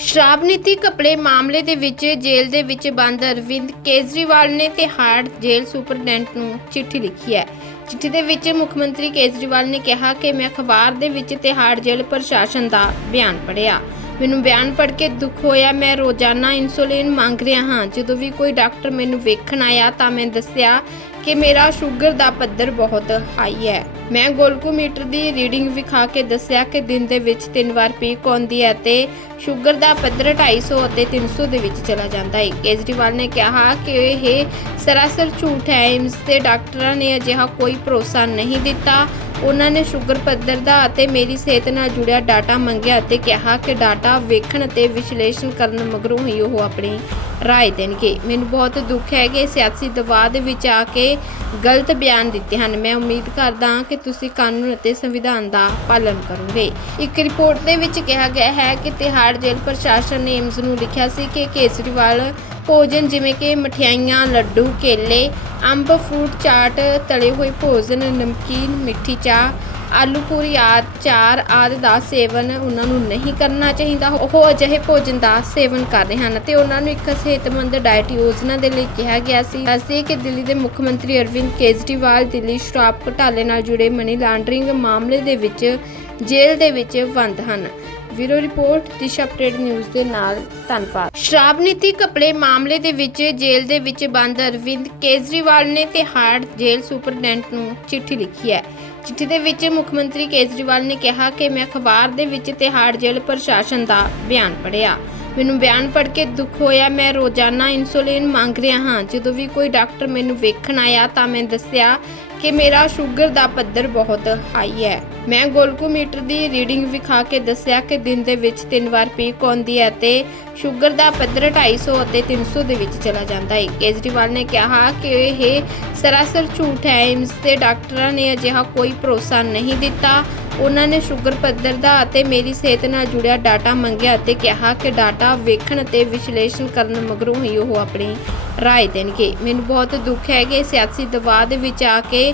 ਸ਼ਰਾਬ ਨੀਤੀ ਘਪਲੇ ਮਾਮਲੇ ਦੇ ਵਿੱਚ ਜੇਲ੍ਹ ਦੇ ਵਿੱਚ ਬੰਦ ਅਰਵਿੰਦ ਕੇਜਰੀਵਾਲ ਨੇ ਤਿਹਾੜ ਜੇਲ੍ਹ ਸੁਪਰਡੈਂਟ ਨੂੰ ਚਿੱਠੀ ਲਿਖੀ ਹੈ। ਚਿੱਠੀ ਦੇ ਵਿੱਚ ਮੁੱਖ ਮੰਤਰੀ ਕੇਜਰੀਵਾਲ ਨੇ ਕਿਹਾ ਕਿ ਮੈਂ ਅਖਬਾਰ ਦੇ ਵਿੱਚ ਤਿਹਾੜ ਜੇਲ੍ਹ ਪ੍ਰਸ਼ਾਸਨ ਦਾ ਬਿਆਨ ਪੜ੍ਹਿਆ। ਮੈਨੂੰ ਬਿਆਨ ਪੜ੍ਹ ਕੇ ਦੁੱਖ ਹੋਇਆ, ਮੈਂ ਰੋਜ਼ਾਨਾ ਇਨਸੂਲਿਨ ਮੰਗ ਰਿਹਾ ਹਾਂ। ਜਦੋਂ ਵੀ ਕੋਈ ਡਾਕਟਰ ਮੈਨੂੰ ਵੇਖਣ ਆਇਆ ਤਾਂ ਮੈਂ ਦੱਸਿਆ ਕਿ ਮੇਰਾ ਸ਼ੂਗਰ ਦਾ ਪੱਧਰ ਬਹੁਤ ਹਾਈ ਹੈ। ਮੈਂ ਗੋਲਕੋਮੀਟਰ ਦੀ ਰੀਡਿੰਗ ਵਿਖਾ ਕੇ ਦੱਸਿਆ ਕਿ ਦਿਨ ਦੇ ਵਿੱਚ ਤਿੰਨ ਵਾਰ ਪੀਕ ਆਉਂਦੀ ਹੈ ਤੇ ਸ਼ੂਗਰ ਦਾ ਪੱਧਰ 250 ਅਤੇ 300 ਦੇ ਵਿੱਚ ਚਲਾ ਜਾਂਦਾ ਹੈ। ਕੇਜਰੀਵਾਲ ਨੇ ਕਿਹਾ ਕਿ ਇਹ ਸਰਾਸਰ ਝੂਠ ਹੈ। ਏਮਸ ਦੇ ਡਾਕਟਰਾਂ ਨੇ ਅਜਿਹਾ ਕੋਈ ਭਰੋਸਾ ਨਹੀਂ ਦਿੱਤਾ। ਉਹਨਾਂ ਨੇ ਸ਼ੂਗਰ ਪੱਧਰ ਦਾ ਅਤੇ ਮੇਰੀ ਸਿਹਤ ਨਾਲ ਜੁੜਿਆ ਡਾਟਾ ਮੰਗਿਆ ਅਤੇ ਕਿਹਾ ਕਿ ਡਾਟਾ ਵੇਖਣ ਅਤੇ ਵਿਸ਼ਲੇਸ਼ਣ ਕਰਨ ਮਗਰੋਂ ਹੀ ਉਹ ਆਪਣੀ ਰਾਏ ਦੇਣਗੇ। ਮੈਨੂੰ ਬਹੁਤ ਦੁੱਖ ਹੈ ਕਿ ਸਿਆਸੀ ਦਬਾਅ ਦੇ ਵਿੱਚ ਆ ਕੇ ਗਲਤ ਬਿਆਨ ਦਿੱਤੇ ਹਨ। ਮੈਂ ਉਮੀਦ ਕਰਦਾ ਹਾਂ ਕਿ ਤੁਸੀਂ ਕਾਨੂੰਨ ਅਤੇ ਸੰਵਿਧਾਨ ਦਾ ਪਾਲਣ ਕਰੋਗੇ। ਇੱਕ ਰਿਪੋਰਟ ਦੇ ਵਿੱਚ ਕਿਹਾ ਗਿਆ ਹੈ ਕਿ ਤਿਹਾੜ ਜੇਲ੍ਹ ਪ੍ਰਸ਼ਾਸਨ ਨੇ ਏਮਜ਼ ਨੂੰ ਲਿਖਿਆ ਸੀ ਕਿ ਕੇਜਰੀਵਾਲ ਭੋਜਨ ਜਿਵੇਂ ਕਿ ਮਠਿਆਈਆਂ, ਲੱਡੂ, ਕੇਲੇ, ਅੰਬ, ਫਰੂਟ ਚਾਟ, ਤਲੇ ਹੋਏ ਭੋਜਨ, ਨਮਕੀਨ, ਮਿੱਠੀ ਚਾਹ ਆਲੂ ਪੂਰੀ ਆਦਿ, ਚਾਰ ਆਦਿ ਦਾ ਸੇਵਨ ਉਹਨਾਂ ਨੂੰ ਨਹੀਂ ਕਰਨਾ ਚਾਹੀਦਾ। ਉਹ ਅਜਿਹੇ ਭੋਜਨ ਦਾ ਸੇਵਨ ਕਰ ਰਹੇ ਹਨ ਤੇ ਉਹਨਾਂ ਨੂੰ ਇੱਕ ਸਿਹਤਮੰਦ ਡਾਈਟ ਯੋਜਨਾ ਦੇ ਲਈ ਕਿਹਾ ਗਿਆ ਸੀ। ਅਸੀਂ ਕਿ ਦਿੱਲੀ ਦੇ ਮੁੱਖ ਮੰਤਰੀ ਅਰਵਿੰਦ ਕੇਜਰੀਵਾਲ ਦਿੱਲੀ ਸ਼ਰਾਬ ਘੁਟਾਲੇ ਨਾਲ ਜੁੜੇ ਮਨੀ ਲਾਂਡਰਿੰਗ ਮਾਮਲੇ ਦੇ ਵਿੱਚ ਜੇਲ੍ਹ ਦੇ ਵਿੱਚ ਬੰਦ ਹਨ। ਵੀਰੋ ਰਿਪੋਰਟ, ਦਿਸ਼ਾ ਅਪਡੇਟ ਨਿਊਜ਼ ਦੇ ਨਾਲ ਧੰਨਵਾਦ। ਸ਼ਰਾਬ ਨੀਤੀ ਘਪਲੇ ਮਾਮਲੇ ਦੇ ਵਿੱਚ ਜੇਲ੍ਹ ਦੇ ਵਿੱਚ ਬੰਦ ਅਰਵਿੰਦ ਕੇਜਰੀਵਾਲ ਨੇ ਤਿਹਾੜ ਜੇਲ੍ਹ ਸੁਪਰਡੈਂਟ ਨੂੰ ਚਿੱਠੀ ਲਿਖੀ ਹੈ। ਚਿੱਠੀ ਦੇ ਵਿੱਚ ਮੁੱਖ ਮੰਤਰੀ ਕੇਜਰੀਵਾਲ ਨੇ ਕਿਹਾ ਕਿ ਮੈਂ ਅਖਬਾਰ ਦੇ ਵਿੱਚ ਤਿਹਾੜ ਜੇਲ੍ਹ ਪ੍ਰਸ਼ਾਸਨ ਦਾ ਬਿਆਨ ਪੜ੍ਹਿਆ। ਮੈਨੂੰ ਬਿਆਨ ਪੜ੍ਹ ਕੇ ਦੁੱਖ ਹੋਇਆ। ਮੈਂ ਰੋਜ਼ਾਨਾ ਇਨਸੂਲਿਨ ਮੰਗ ਰਿਹਾ ਹਾਂ। ਜਦੋਂ ਵੀ ਕੋਈ ਡਾਕਟਰ ਮੈਨੂੰ ਵੇਖਣ ਆਇਆ ਤਾਂ ਮੈਂ ਦੱਸਿਆ ਕਿ ਮੇਰਾ ਸ਼ੂਗਰ ਦਾ ਪੱਧਰ ਬਹੁਤ ਹਾਈ ਹੈ। ਮੈਂ ਗੋਲਕੋਮੀਟਰ ਦੀ ਰੀਡਿੰਗ ਵਿਖਾ ਕੇ ਦੱਸਿਆ ਕਿ ਦਿਨ ਦੇ ਵਿੱਚ ਤਿੰਨ ਵਾਰ ਪੀਕ ਆਉਂਦੀ ਹੈ ਤੇ ਸ਼ੂਗਰ ਦਾ ਪੱਧਰ 250 ਅਤੇ 300 ਦੇ ਵਿੱਚ ਚਲਾ ਜਾਂਦਾ ਹੈ। ਕੇਜਰੀਵਾਲ ਨੇ ਕਿਹਾ ਕਿ ਇਹ ਸਰਾਸਰ ਝੂਠ ਹੈ। ਏਮਸ ਦੇ ਡਾਕਟਰਾਂ ਨੇ ਅਜਿਹਾ ਕੋਈ ਭਰੋਸਾ ਨਹੀਂ ਦਿੱਤਾ। ਉਹਨਾਂ ਨੇ ਸ਼ੂਗਰ ਪੱਧਰ ਦਾ ਅਤੇ ਮੇਰੀ ਸਿਹਤ ਨਾਲ ਜੁੜਿਆ ਡਾਟਾ ਮੰਗਿਆ ਅਤੇ ਕਿਹਾ ਕਿ ਡਾਟਾ ਵੇਖਣ ਅਤੇ ਵਿਸ਼ਲੇਸ਼ਣ ਕਰਨ ਮਗਰੋਂ ਹੀ ਉਹ ਆਪਣੀ ਰਾਏ ਦੇਣਗੇ। ਮੈਨੂੰ ਬਹੁਤ ਦੁੱਖ ਹੈ ਕਿ ਸਿਆਸੀ ਦਬਾਅ ਦੇ ਵਿੱਚ ਆ ਕੇ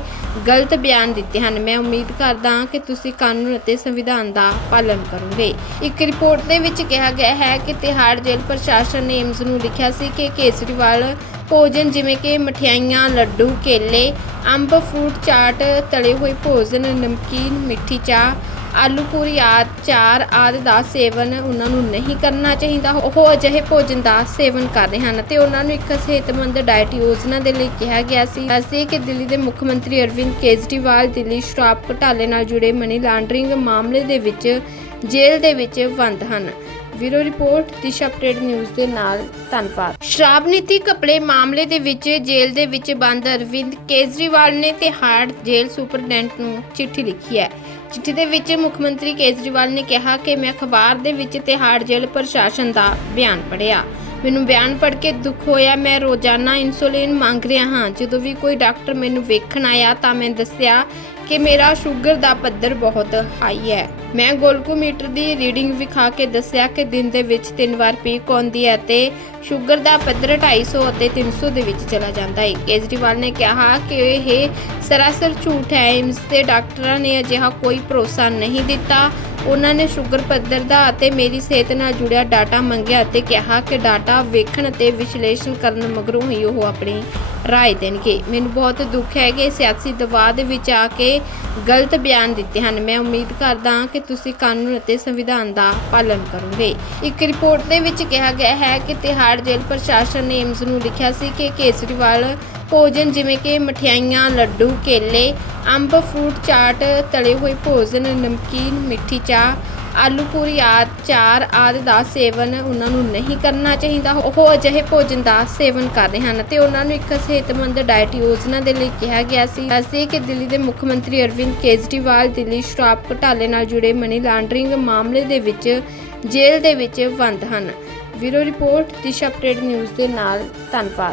ਗਲਤ ਬਿਆਨ ਦਿੱਤੇ ਹਨ। ਮੈਂ ਉਮੀਦ ਕਰਦਾ ਹਾਂ ਕਿ ਤੁਸੀਂ ਕਾਨੂੰਨ ਅਤੇ ਸੰਵਿਧਾਨ ਦਾ ਪਾਲਣ ਕਰੋਗੇ। ਇੱਕ ਰਿਪੋਰਟ ਦੇ ਵਿੱਚ ਕਿਹਾ ਗਿਆ ਹੈ ਕਿ ਤਿਹਾੜ ਜੇਲ੍ਹ ਪ੍ਰਸ਼ਾਸਨ ਨੇ ਏਮਸ ਨੂੰ ਲਿਖਿਆ ਸੀ ਕਿ ਕੇਜਰੀਵਾਲ ਭੋਜਨ ਜਿਵੇਂ ਕਿ ਮਠਿਆਈਆਂ, ਲੱਡੂ, ਕੇਲੇ, ਅੰਬ, ਫਰੂਟ ਚਾਟ, ਤਲੇ ਹੋਏ ਭੋਜਨ, ਨਮਕੀਨ, ਮਿੱਠੀ ਚਾਹ ਆਲੂ ਪੂਰੀ ਆਦਿ, ਚਾਰ ਆਦਿ ਦਾ ਸੇਵਨ ਉਹਨਾਂ ਨੂੰ ਨਹੀਂ ਕਰਨਾ ਚਾਹੀਦਾ। ਉਹ ਅਜਿਹੇ ਭੋਜਨ ਦਾ ਸੇਵਨ ਕਰ ਰਹੇ ਹਨ ਤੇ ਉਹਨਾਂ ਨੂੰ ਇੱਕ ਸਿਹਤਮੰਦ ਡਾਈਟ ਯੋਜਨਾ ਦੇ ਲਈ ਕਿਹਾ ਗਿਆ ਸੀ। ਅਸੀਂ ਕਿ ਦਿੱਲੀ ਦੇ ਮੁੱਖ ਮੰਤਰੀ ਅਰਵਿੰਦ ਕੇਜਰੀਵਾਲ ਦਿੱਲੀ ਸ਼ਰਾਬ ਘੁਟਾਲੇ ਨਾਲ ਜੁੜੇ ਮਨੀ ਲਾਂਡਰਿੰਗ ਮਾਮਲੇ ਦੇ ਵਿੱਚ ਜੇਲ੍ਹ ਦੇ ਵਿੱਚ ਬੰਦ ਹਨ। Bureau report, Disha update news ਦੇ ਨਾਲ ਧੰਨਵਾਦ। ਸ਼ਰਾਬ ਨੀਤੀ ਘਪਲੇ ਮਾਮਲੇ ਦੇ ਵਿੱਚ ਜੇਲ੍ਹ ਦੇ ਵਿੱਚ ਬੰਦ ਅਰਵਿੰਦ ਕੇਜਰੀਵਾਲ ਨੇ ਤਿਹਾੜ ਜੇਲ੍ਹ ਸੁਪਰਡੈਂਟ ਨੂੰ ਚਿੱਠੀ ਲਿਖੀ ਹੈ। ਚਿੱਠੀ ਦੇ ਵਿੱਚ ਮੁੱਖ ਮੰਤਰੀ ਕੇਜਰੀਵਾਲ ਨੇ ਕਿਹਾ ਕਿ ਮੈਂ ਅਖਬਾਰ ਦੇ ਵਿੱਚ ਤਿਹਾੜ ਜੇਲ੍ਹ ਪ੍ਰਸ਼ਾਸਨ ਦਾ ਬਿਆਨ ਪੜ੍ਹਿਆ। ਮੈਨੂੰ ਬਿਆਨ ਪੜ੍ਹ ਕੇ ਦੁੱਖ ਹੋਇਆ। ਮੈਂ ਰੋਜ਼ਾਨਾ ਇਨਸੂਲਿਨ ਮੰਗ ਰਿਹਾ ਹਾਂ। ਜਦੋਂ ਵੀ ਕੋਈ ਡਾਕਟਰ ਮੈਨੂੰ ਵੇਖਣ ਆਇਆ ਤਾਂ ਮੈਂ ਦੱਸਿਆ ਕਿ ਮੇਰਾ ਸ਼ੂਗਰ ਦਾ ਪੱਧਰ ਬਹੁਤ ਹਾਈ ਹੈ। ਮੈਂ ਗੋਲਕੋਮੀਟਰ ਦੀ ਰੀਡਿੰਗ ਵਿਖਾ ਕੇ ਦੱਸਿਆ ਕਿ ਦਿਨ ਦੇ ਵਿੱਚ ਤਿੰਨ ਵਾਰ ਪੀਕ ਆਉਂਦੀ ਹੈ ਤੇ ਸ਼ੂਗਰ ਦਾ ਪੱਧਰ 250 ਅਤੇ 300 ਦੇ ਵਿੱਚ ਚਲਾ ਜਾਂਦਾ ਹੈ। ਕੇਜਰੀਵਾਲ ਨੇ ਕਿਹਾ ਕਿ ਇਹ ਸਰਾਸਰ ਝੂਠ ਹੈ। ਏਮਸ ਦੇ ਡਾਕਟਰਾਂ ਨੇ ਅਜਿਹਾ ਕੋਈ ਭਰੋਸਾ ਨਹੀਂ ਦਿੱਤਾ। ਉਹਨਾਂ ਨੇ ਸ਼ੂਗਰ ਪੱਧਰ ਦਾ ਅਤੇ ਮੇਰੀ ਸਿਹਤ ਨਾਲ ਜੁੜਿਆ ਡਾਟਾ ਮੰਗਿਆ ਅਤੇ ਕਿਹਾ ਕਿ ਡਾਟਾ ਵੇਖਣ ਅਤੇ ਵਿਸ਼ਲੇਸ਼ਣ ਕਰਨ ਮਗਰੋਂ ਹੀ ਉਹ ਆਪਣੀ ਰਾਏ ਦੇਣਗੇ। ਮੈਨੂੰ ਬਹੁਤ ਦੁੱਖ ਹੈ ਕਿ ਸਿਆਸੀ ਦਬਾਅ ਦੇ ਵਿੱਚ ਆ ਕੇ ਗਲਤ ਬਿਆਨ ਦਿੱਤੇ ਹਨ। ਮੈਂ ਉਮੀਦ ਕਰਦਾ ਹਾਂ ਕਿ ਤੁਸੀਂ ਕਾਨੂੰਨ ਅਤੇ ਸੰਵਿਧਾਨ ਦਾ ਪਾਲਣ ਕਰੋਗੇ। ਇੱਕ ਰਿਪੋਰਟ ਦੇ ਵਿੱਚ ਕਿਹਾ ਗਿਆ ਹੈ ਕਿ ਤਿਹਾੜ ਜੇਲ੍ਹ ਪ੍ਰਸ਼ਾਸਨ ਨੇ ਏਮਜ਼ ਨੂੰ ਲਿਖਿਆ ਸੀ ਕਿ ਕੇਜਰੀਵਾਲ ਭੋਜਨ ਜਿਵੇਂ ਕਿ ਮਠਿਆਈਆਂ, ਲੱਡੂ, ਕੇਲੇ, ਅੰਬ, ਫਰੂਟ ਚਾਟ, ਤਲੇ ਹੋਏ ਭੋਜਨ, ਨਮਕੀਨ, ਮਿੱਠੀ ਚਾਹ, ਆਲੂ ਪੂਰੀ ਆਦਿ, ਚਾਰ ਆਦਿ ਦਾ ਸੇਵਨ ਉਹਨਾਂ ਨੂੰ ਨਹੀਂ ਕਰਨਾ ਚਾਹੀਦਾ। ਉਹ ਅਜਿਹੇ ਭੋਜਨ ਦਾ ਸੇਵਨ ਕਰ ਰਹੇ ਹਨ ਤੇ ਉਹਨਾਂ ਨੂੰ ਇੱਕ ਸਿਹਤਮੰਦ ਡਾਈਟ ਯੋਜਨਾ ਦੇ ਲਈ ਕਿਹਾ ਗਿਆ ਸੀ। ਅਸੀਂ ਕਿ ਦਿੱਲੀ ਦੇ ਮੁੱਖ ਮੰਤਰੀ ਅਰਵਿੰਦ ਕੇਜਰੀਵਾਲ ਦਿੱਲੀ ਸ਼ਰਾਬ ਘੁਟਾਲੇ ਨਾਲ ਜੁੜੇ ਮਨੀ ਲਾਂਡਰਿੰਗ ਮਾਮਲੇ ਦੇ ਵਿੱਚ ਜੇਲ੍ਹ ਦੇ ਵਿੱਚ ਬੰਦ ਹਨ। Bureau report, Disha update news ਦੇ ਨਾਲ, ਧੰਨਵਾਦ।